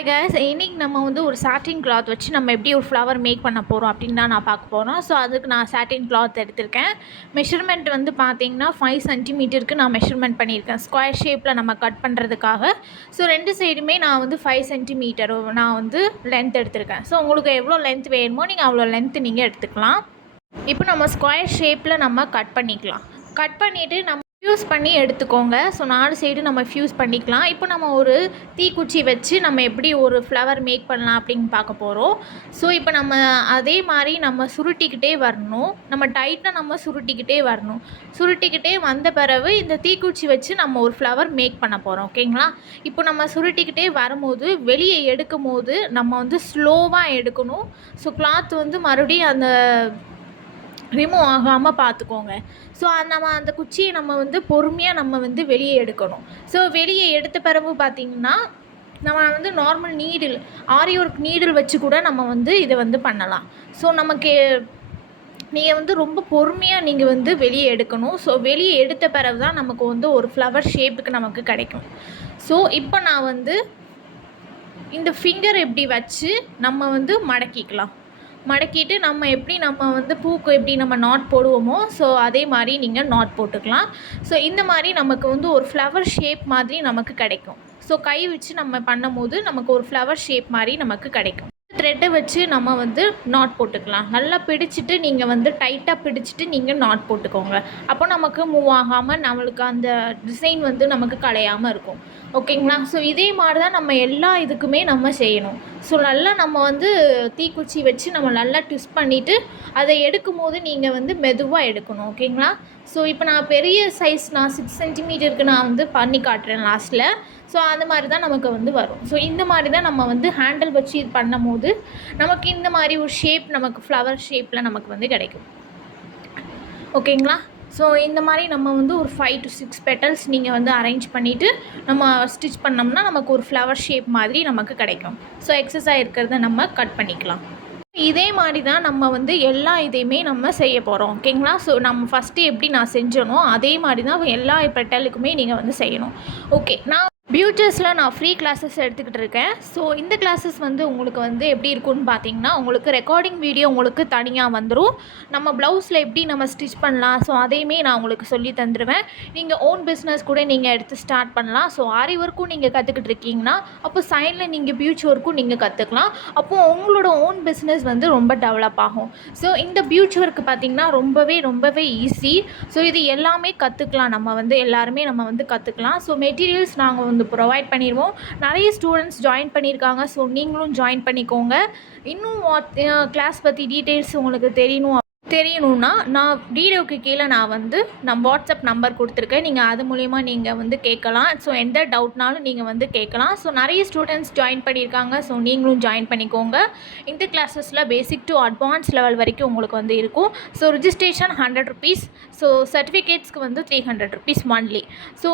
Hi guys, இன்னைக்கு நம்ம வந்து ஒரு சாட்டின் கிளாத் வச்சு நம்ம எப்படி ஒரு ஃப்ளவர் மேக் பண்ண போகிறோம் அப்படின்னு தான் நான் பார்க்க போகிறோம். ஸோ அதுக்கு நான் சாட்டின் கிளாத் எடுத்திருக்கேன். மெஷர்மெண்ட் வந்து பார்த்தீங்கன்னா 5 சென்டிமீட்டருக்கு நான் மெஷர்மெண்ட் பண்ணியிருக்கேன் ஸ்கொயர் ஷேப்பில் நம்ம கட் பண்ணுறதுக்காக. ஸோ 2 சைடுமே நான் வந்து 5 சென்டிமீட்டர் நான் வந்து லென்த் எடுத்திருக்கேன். ஸோ உங்களுக்கு எவ்வளோ லென்த் வேணுமோ நீங்கள் அவ்வளோ லென்த்து நீங்கள் எடுத்துக்கலாம். இப்போ நம்ம ஸ்கொயர் ஷேப்பில் நம்ம கட் பண்ணிக்கலாம். கட் பண்ணிவிட்டு நம்ம ஃப்யூஸ் பண்ணி எடுத்துக்கோங்க. ஸோ 4 சைடு நம்ம ஃப்யூஸ் பண்ணிக்கலாம். இப்போ நம்ம ஒரு தீக்குச்சி வச்சு நம்ம எப்படி ஒரு ஃப்ளவர் மேக் பண்ணலாம் அப்படின்னு பார்க்க போகிறோம். ஸோ இப்போ நம்ம அதே மாதிரி நம்ம சுருட்டிக்கிட்டே வரணும். நம்ம டைட்டாக நம்ம சுருட்டிக்கிட்டே வரணும். சுருட்டிக்கிட்டே வந்த பிறகு இந்த தீக்குச்சி வச்சு நம்ம ஒரு ஃப்ளவர் மேக் பண்ண போகிறோம். ஓகேங்களா? இப்போ நம்ம சுருட்டிக்கிட்டே வரும்போது வெளியே எடுக்கும் போது நம்ம வந்து ஸ்லோவாக எடுக்கணும். ஸோ கிளாத் வந்து மறுபடியும் அந்த ரிமூவ் ஆகாமல் பார்த்துக்கோங்க. ஸோ நம்ம அந்த குச்சியை நம்ம வந்து பொறுமையாக நம்ம வந்து வெளியே எடுக்கணும். ஸோ வெளியே எடுத்த பிறகு பார்த்திங்கன்னா நம்ம வந்து நார்மல் நீடில் ஆரி ஒர்க் நீடில் வச்சு கூட நம்ம வந்து இதை வந்து பண்ணலாம். ஸோ நமக்கு நீங்கள் வந்து ரொம்ப பொறுமையாக நீங்கள் வந்து வெளியே எடுக்கணும். ஸோ வெளியே எடுத்த பிறகு தான் நமக்கு வந்து ஒரு ஃப்ளவர் ஷேப்புக்கு நமக்கு கிடைக்கும். ஸோ இப்போ நான் வந்து இந்த ஃபிங்கர் எப்படி வச்சு நம்ம வந்து மடக்கிட்டு நம்ம எப்படி நம்ம வந்து பூக்கு எப்படி நம்ம நாட் போடுவோமோ ஸோ அதே மாதிரி நீங்கள் நாட் போட்டுக்கலாம். ஸோ இந்த மாதிரி நமக்கு வந்து ஒரு ஃப்ளவர் ஷேப் மாதிரி நமக்கு கிடைக்கும். ஸோ கை வச்சு நம்ம பண்ணும் போது நமக்கு ஒரு ஃப்ளவர் ஷேப் மாதிரி நமக்கு கிடைக்கும். த்ரெட்டை வச்சு நம்ம வந்து நாட் போட்டுக்கலாம். நல்லா பிடிச்சிட்டு நீங்கள் வந்து டைட்டாக பிடிச்சிட்டு நீங்கள் நாட் போட்டுக்கோங்க. அப்போ நமக்கு மூவ் ஆகாமல் நம்மளுக்கு அந்த டிசைன் வந்து நமக்கு கலையாமல் இருக்கும். ஓகேங்களா? ஸோ இதே மாதிரி தான் நம்ம எல்லா இதுக்குமே நம்ம செய்யணும். ஸோ நல்லா நம்ம வந்து தீக்குச்சி வச்சு நம்ம நல்லா ட்விஸ்ட் பண்ணிவிட்டு அதை எடுக்கும் போது நீங்கள் வந்து மெதுவாக எடுக்கணும். ஓகேங்களா? ஸோ இப்போ நான் பெரிய சைஸ் நான் 6 சென்டிமீட்டருக்கு நான் வந்து பண்ணி காட்டுறேன் லாஸ்ட்டில். ஸோ அந்த மாதிரி தான் நமக்கு வந்து வரும். ஸோ இந்த மாதிரி தான் நம்ம வந்து ஹேண்டில் வச்சு இது பண்ணும் போது நமக்கு இந்த மாதிரி ஒரு ஷேப் நமக்கு ஃப்ளவர் ஷேப்பில் நமக்கு வந்து கிடைக்கும். ஓகேங்களா? ஸோ இந்த மாதிரி நம்ம வந்து ஒரு 5 to 6 பெட்டல்ஸ் நீங்கள் வந்து அரேஞ்ச் பண்ணிவிட்டு நம்ம ஸ்டிச் பண்ணோம்னா நமக்கு ஒரு ஃப்ளவர் ஷேப் மாதிரி நமக்கு கிடைக்கும். ஸோ எக்ஸஸாக இருக்கிறத நம்ம கட் பண்ணிக்கலாம். இதே மாதிரி தான் நம்ம வந்து எல்லா இதையுமே நம்ம செய்ய போகிறோம். ஓகேங்களா? ஸோ நம்ம ஃபஸ்ட்டு எப்படி நான் செஞ்சனோ அதே மாதிரி தான் எல்லா பெட்டலுக்குமே நீங்கள் வந்து செய்யணும். ஓகே, நான் பியூச்சர்ஸில் நான் ஃப்ரீ கிளாஸஸ் எடுத்துக்கிட்டு இருக்கேன். ஸோ இந்த கிளாஸஸ் வந்து உங்களுக்கு வந்து எப்படி இருக்குன்னு பார்த்தீங்கன்னா உங்களுக்கு ரெக்கார்டிங் வீடியோ உங்களுக்கு தனியாக வந்துடும். நம்ம ப்ளவுஸில் எப்படி நம்ம ஸ்டிச் பண்ணலாம் ஸோ அதையுமே நான் உங்களுக்கு சொல்லி தந்துடுவேன். நீங்கள் ஓன் பிஸ்னஸ் கூட நீங்கள் எடுத்து ஸ்டார்ட் பண்ணலாம். ஸோ ஆரி ஒர்க்கும் நீங்கள் கற்றுக்கிட்டு இருக்கீங்கன்னா அப்போ சைடில் நீங்கள் பியூச் ஒர்க்கும் நீங்கள் கற்றுக்கலாம். அப்போது உங்களோட ஓன் பிஸ்னஸ் வந்து ரொம்ப டெவலப் ஆகும். ஸோ இந்த பியூச் ஒர்க்கு பார்த்திங்கன்னா ரொம்பவே ஈஸி. ஸோ இது எல்லாமே கற்றுக்கலாம். நம்ம வந்து எல்லாருமே நம்ம வந்து கற்றுக்கலாம். ஸோ மெட்டீரியல்ஸ் நாங்கள் வந்து ப்ரொவைட் பண்ணிடுவோம். நிறைய ஸ்டூடெண்ட்ஸ் ஜாயின் பண்ணியிருக்காங்க. ஸோ நீங்களும் ஜாயின் பண்ணிக்கோங்க. இன்னும் கிளாஸ் பற்றி டீட்டெயில்ஸ் உங்களுக்கு தெரியணும்னா நான் வீடியோக்கு கீழே நான் வந்து வாட்ஸ்அப் நம்பர் கொடுத்துருக்கேன். நீங்கள் அது மூலயமா நீங்கள் வந்து கேட்கலாம். ஸோ எந்த டவுட்னாலும் நீங்கள் வந்து கேட்கலாம். ஸோ நிறைய ஸ்டூடெண்ட்ஸ் ஜாயின் பண்ணியிருக்காங்க. ஸோ நீங்களும் ஜாயின் பண்ணிக்கோங்க. இந்த கிளாஸஸில் பேசிக் டு அட்வான்ஸ் லெவல் வரைக்கும் உங்களுக்கு வந்து இருக்கும். So registration 100 rupees. ஸோ சர்டிஃபிகேட்ஸ்க்கு வந்து 300 rupees ஒன்லி. ஸோ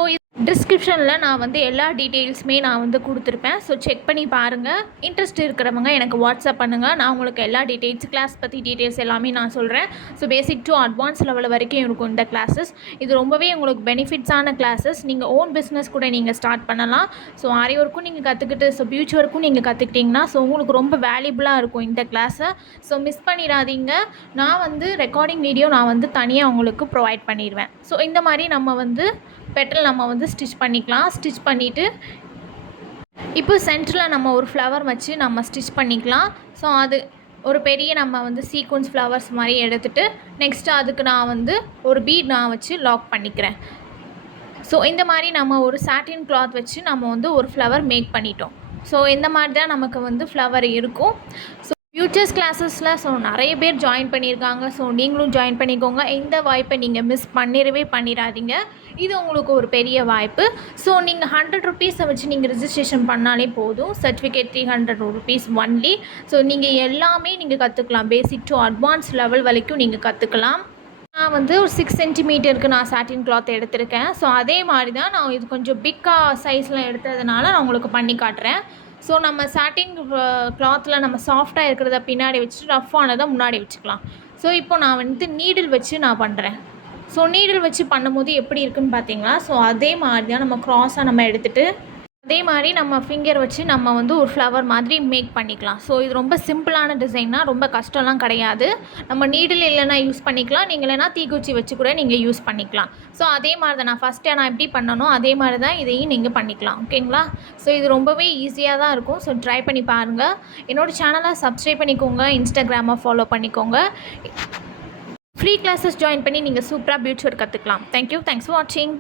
டிஸ்கிரிப்ஷனில் நான் வந்து எல்லா டீட்டெயில்ஸுமே நான் வந்து கொடுத்துருப்பேன். ஸோ செக் பண்ணி பாருங்கள். இன்ட்ரெஸ்ட் இருக்கிறவங்க எனக்கு வாட்ஸ்அப் பண்ணுங்கள். நான் உங்களுக்கு எல்லா டீட்டெயில்ஸ் கிளாஸ் பற்றி டீட்டெயில்ஸ் எல்லாமே நான் சொல்கிறேன். So basic to advance level வரைக்கும் இருக்கும் இந்த கிளாஸஸ். இது ரொம்பவே உங்களுக்கு பெனிஃபிட்ஸான கிளாஸஸ். நீங்கள் ஓன் பிஸ்னஸ் கூட நீங்கள் ஸ்டார்ட் பண்ணலாம். ஸோ ஆரி ஒர்க்கும் நீங்கள் கற்றுக்கிட்டு ஸோ பியூச் ஒர்க்கும் நீங்கள் கற்றுக்கிட்டிங்கன்னா ஸோ உங்களுக்கு ரொம்ப வேல்யூபுளாக இருக்கும் இந்த கிளாஸை. ஸோ மிஸ் பண்ணிடாதீங்க. நான் வந்து ரெக்கார்டிங் வீடியோ நான் வந்து தனியாக உங்களுக்கு ப்ரொவைட் பண்ணிடுவேன். ஸோ இந்த மாதிரி நம்ம வந்து பெட்டல் நம்ம வந்து ஸ்டிச் பண்ணிக்கலாம். ஸ்டிச் பண்ணிவிட்டு இப்போ சென்டரில் நம்ம ஒரு ஃப்ளவர் வச்சு நம்ம ஸ்டிச் பண்ணிக்கலாம். ஸோ அது ஒரு பெரிய நம்ம வந்து சீக்வன்ஸ் ஃப்ளவர்ஸ் மாதிரி எடுத்துகிட்டு நெக்ஸ்ட்டு அதுக்கு நான் வந்து ஒரு பீட் நான் வச்சு லாக் பண்ணிக்கிறேன். ஸோ இந்த மாதிரி நம்ம ஒரு சாட்டின் கிளாத் வச்சு நம்ம வந்து ஒரு ஃப்ளவர் மேக் பண்ணிட்டோம். ஸோ இந்த மாதிரி தான் நமக்கு வந்து ஃப்ளவர் இருக்கும். ஸோ ஃபியூச்சர்ஸ் கிளாஸஸில் ஸோ நிறைய பேர் ஜாயின் பண்ணியிருக்காங்க. ஸோ நீங்களும் ஜாயின் பண்ணிக்கோங்க. இந்த வாய்ப்பை நீங்கள் மிஸ் பண்ணிடாதீங்க. இது உங்களுக்கு ஒரு பெரிய வாய்ப்பு. ஸோ நீங்கள் 100 rupees வச்சு நீங்கள் ரிஜிஸ்ட்ரேஷன் பண்ணாலே போதும். Certificate 300 rupees only. ஸோ நீங்கள் எல்லாமே நீங்கள் கற்றுக்கலாம். பேசிக் டு அட்வான்ஸ் லெவல் வரைக்கும் நீங்கள் கற்றுக்கலாம். நான் வந்து ஒரு 6 சென்டிமீட்டருக்கு நான் சாட்டின் கிளாத் எடுத்திருக்கேன். ஸோ அதே மாதிரி தான் நான் இது கொஞ்சம் பிக்காக சைஸில் எடுத்ததுனால நான் உங்களுக்கு பண்ணி காட்டுறேன். ஸோ நம்ம சாட்டின் கிளாத்தில் நம்ம சாஃப்டாக இருக்கிறத பின்னாடி வச்சுட்டு ரஃப்பானதை முன்னாடி வச்சுக்கலாம். ஸோ இப்போ நான் வந்து நீடில் வச்சு நான் பண்ணுறேன். ஸோ நீடில் வச்சு பண்ணும்போது எப்படி இருக்குன்னு பார்த்தீங்களா? ஸோ அதே மாதிரி தான் நம்ம க்ராஸாக நம்ம எடுத்துகிட்டு அதே மாதிரி நம்ம ஃபிங்கர் வச்சு நம்ம வந்து ஒரு ஃப்ளவர் மாதிரி மேக் பண்ணிக்கலாம். ஸோ இது ரொம்ப சிம்பிளான டிசைன் தான், ரொம்ப கஷ்டம்லாம் கிடையாது. நம்ம நீடில் இல்லைனா யூஸ் பண்ணிக்கலாம், நீங்கள் இல்லைனா தீக்குச்சி வச்சு கூட நீங்கள் யூஸ் பண்ணிக்கலாம். ஸோ அதே மாதிரி தான் நான் எப்படி பண்ணனோ அதே மாதிரி தான் இதையும் நீங்கள் பண்ணிக்கலாம். ஓகேங்களா? ஸோ இது ரொம்பவே ஈஸியாக தான் இருக்கும். ஸோ ட்ரை பண்ணி பாருங்கள். என்னோடய சேனலை சப்ஸ்கிரைப் பண்ணிக்கோங்க, இன்ஸ்டாகிராமை ஃபாலோ பண்ணிக்கோங்க. ஃப்ரீ கிளாஸஸ் ஜாயின் பண்ணி நீங்கள் சூப்பராக பியூட்டி கற்றுக்கலாம். தேங்க்யூ. தேங்க்ஸ் ஃபார் வாட்சிங்.